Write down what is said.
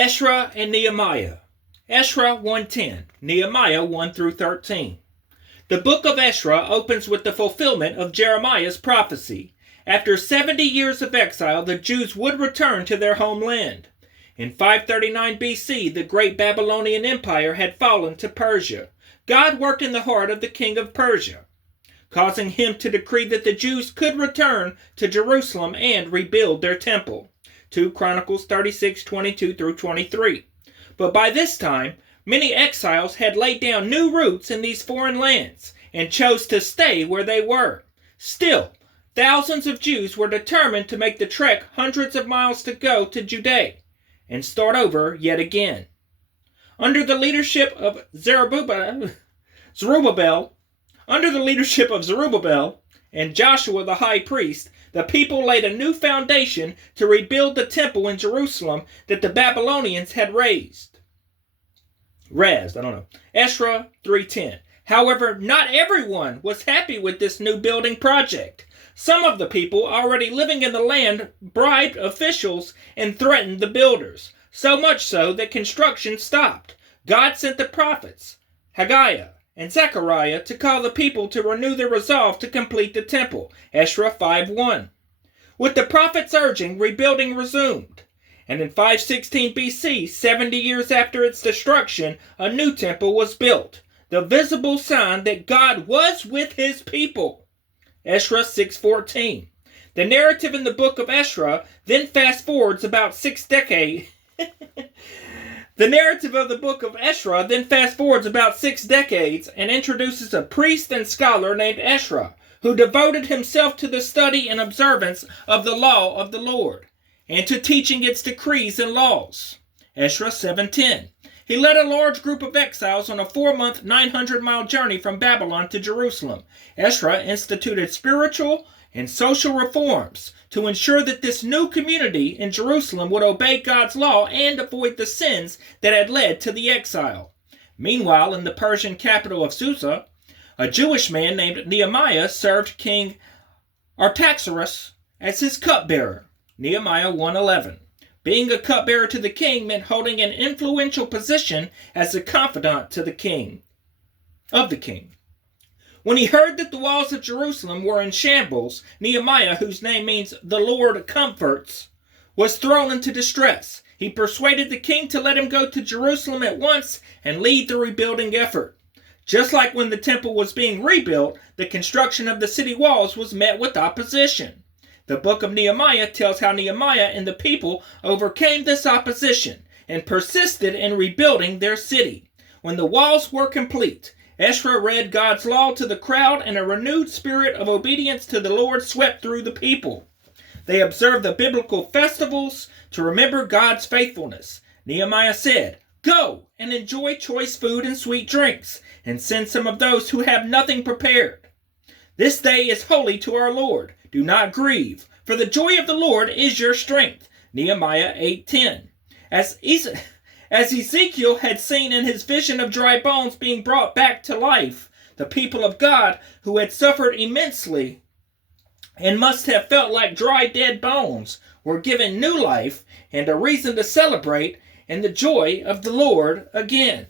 Ezra and Nehemiah. Ezra 1:10, Nehemiah 1 through 13. The book of Ezra opens with the fulfillment of Jeremiah's prophecy. After 70 years of exile, the Jews would return to their homeland. In 539 BC, the great Babylonian Empire had fallen to Persia. God worked in the heart of the king of Persia, causing him to decree that the Jews could return to Jerusalem and rebuild their temple. 2 Chronicles 36:22 through 23. But by this time, many exiles had laid down new roots in these foreign lands and chose to stay where they were. Still, thousands of Jews were determined to make the trek hundreds of miles to go to Judea and start over yet again. Under the leadership of Zerubbabel and Joshua the high priest, the people laid a new foundation to rebuild the temple in Jerusalem that the Babylonians had razed. Ezra 3:10. However, not everyone was happy with this new building project. Some of the people already living in the land bribed officials and threatened the builders, so much so that construction stopped. God sent the prophets, Haggai and Zechariah, to call the people to renew their resolve to complete the temple. Ezra 5:1. With the prophets urging, rebuilding resumed. And in 516 BC, 70 years after its destruction, a new temple was built, the visible sign that God was with his people. Ezra 6:14. The narrative in the book of Ezra then fast forwards about 6 decades. The narrative of the book of Ezra then fast forwards about 6 decades and introduces a priest and scholar named Ezra, who devoted himself to the study and observance of the law of the Lord, and to teaching its decrees and laws. Ezra 7:10. He led a large group of exiles on a 4-month, 900-mile journey from Babylon to Jerusalem. Ezra instituted spiritual and social reforms to ensure that this new community in Jerusalem would obey God's law and avoid the sins that had led to the exile. Meanwhile, in the Persian capital of Susa, a Jewish man named Nehemiah served King Artaxerxes as his cupbearer. Nehemiah 1:11. Being a cupbearer to the king meant holding an influential position as a confidant to the king. When he heard that the walls of Jerusalem were in shambles, Nehemiah, whose name means "the Lord comforts," was thrown into distress. He persuaded the king to let him go to Jerusalem at once and lead the rebuilding effort. Just like when the temple was being rebuilt, the construction of the city walls was met with opposition. The book of Nehemiah tells how Nehemiah and the people overcame this opposition and persisted in rebuilding their city. When the walls were complete, Ezra read God's law to the crowd, and a renewed spirit of obedience to the Lord swept through the people. They observed the biblical festivals to remember God's faithfulness. Nehemiah said, "Go and enjoy choice food and sweet drinks, and send some of those who have nothing prepared. This day is holy to our Lord. Do not grieve, for the joy of the Lord is your strength." Nehemiah 8:10. As Ezekiel had seen in his vision of dry bones being brought back to life, the people of God, who had suffered immensely and must have felt like dry, dead bones, were given new life and a reason to celebrate in the joy of the Lord again.